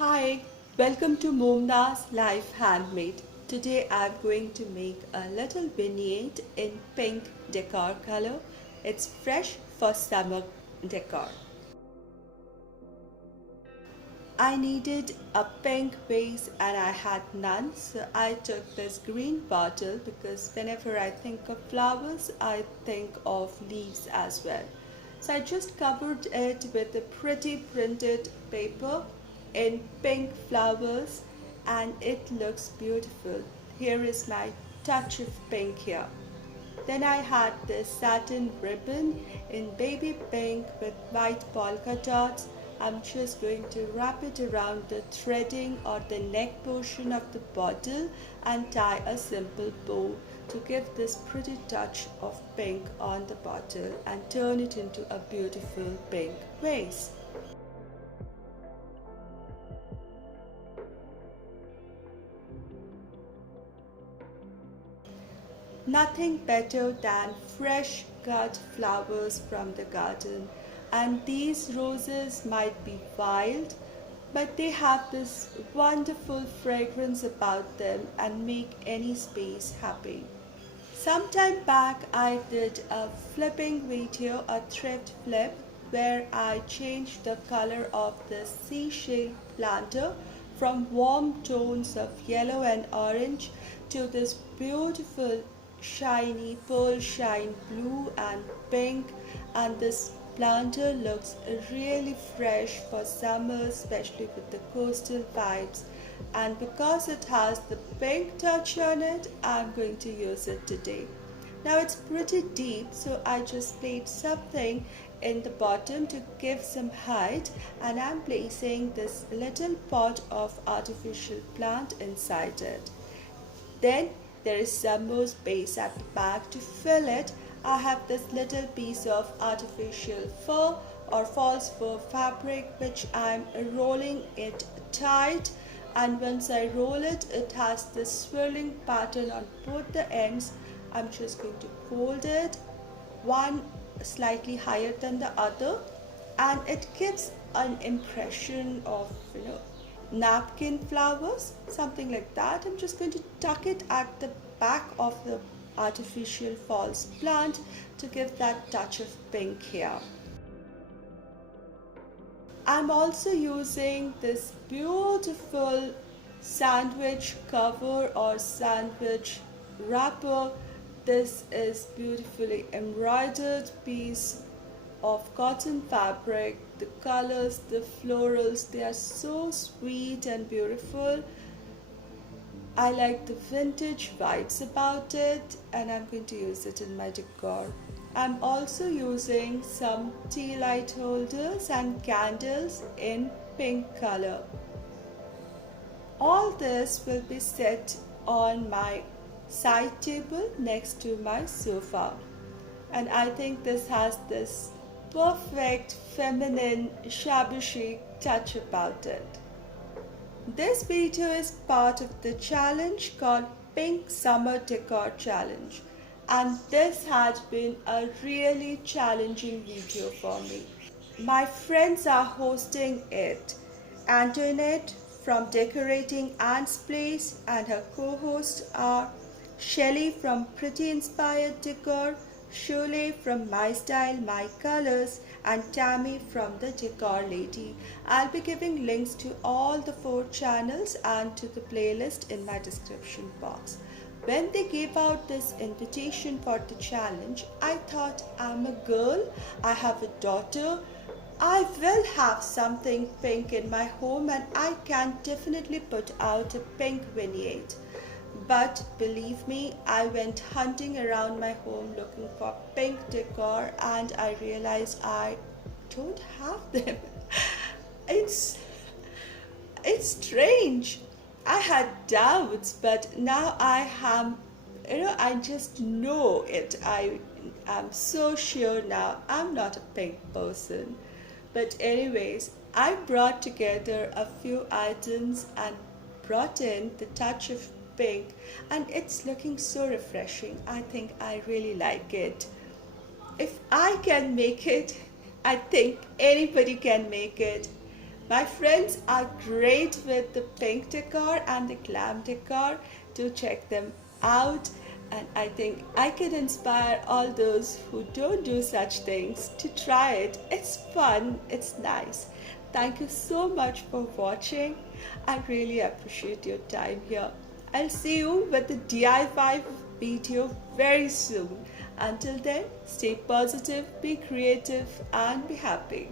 Hi, welcome to Momna's Life Handmade. Today I'm going to make a little vignette in pink decor color. It's fresh for summer decor. I needed a pink vase and I had none, so I took this green bottle because whenever I think of flowers, I think of leaves as well. So I just covered it with a pretty printed paper in pink flowers and it looks beautiful. Here is my touch of pink here. Then I had this satin ribbon in baby pink with white polka dots. I'm just going to wrap it around the threading or the neck portion of the bottle and tie a simple bow to give this pretty touch of pink on the bottle and turn it into a beautiful pink vase. Nothing better than fresh cut flowers from the garden, and these roses might be wild, but they have this wonderful fragrance about them and make any space happy. Sometime back I did a flipping video, a thrift flip, where I changed the color of the seashell planter from warm tones of yellow and orange to this beautiful shiny pearl shine blue and pink, and this planter looks really fresh for summer, especially with the coastal vibes. And because it has the pink touch on it, I'm going to use it today. Now it's pretty deep, so I just placed something in the bottom to give some height, and I'm placing this little pot of artificial plant inside it. Then there is some more space at the back to fill it. I have this little piece of artificial fur or false fur fabric which I'm rolling it tight, and once I roll it, it has this swirling pattern on both the ends. I'm just going to fold it, one slightly higher than the other, and it gives an impression of napkin flowers, something like that. I'm just going to tuck it at the back of the artificial false plant to give that touch of pink here. I'm also using this beautiful sandwich cover or sandwich wrapper. This is beautifully embroidered piece of cotton fabric. The colors, the florals, they are so sweet and beautiful. I like the vintage vibes about it, and I'm going to use it in my decor. I'm also using some tea light holders and candles in pink color. All this will be set on my side table next to my sofa, and I think this has this perfect feminine shabby chic touch about it. This video is part of the challenge called Pink Summer Decor Challenge, and this had been a really challenging video for me. My friends are hosting it. Antoinette from Decorating Ant's Place and her co-hosts are Shelley from Pretty Inspired Decor, Shole from My Style, My Colors, and Tammy from the Decor Lady. I'll be giving links to all the 4 channels and to the playlist in my description box. When they gave out this invitation for the challenge, I thought, I'm a girl, I have a daughter, I will have something pink in my home, and I can definitely put out a pink vignette. But believe me, I went hunting around my home looking for pink decor, and I realized I don't have them. It's strange. I had doubts, but now I have, I just know it. I am so sure now I'm not a pink person. But anyways, I brought together a few items and brought in the touch of pink, and it's looking so refreshing. I think I really like it. If I can make it, I think anybody can make it. My friends are great with the pink decor and the glam decor. Do check them out. And I think I can inspire all those who don't do such things to try it. It's fun, it's nice. Thank you so much for watching. I really appreciate your time here. I'll see you with the DIY video very soon. Until then, stay positive, be creative, and be happy.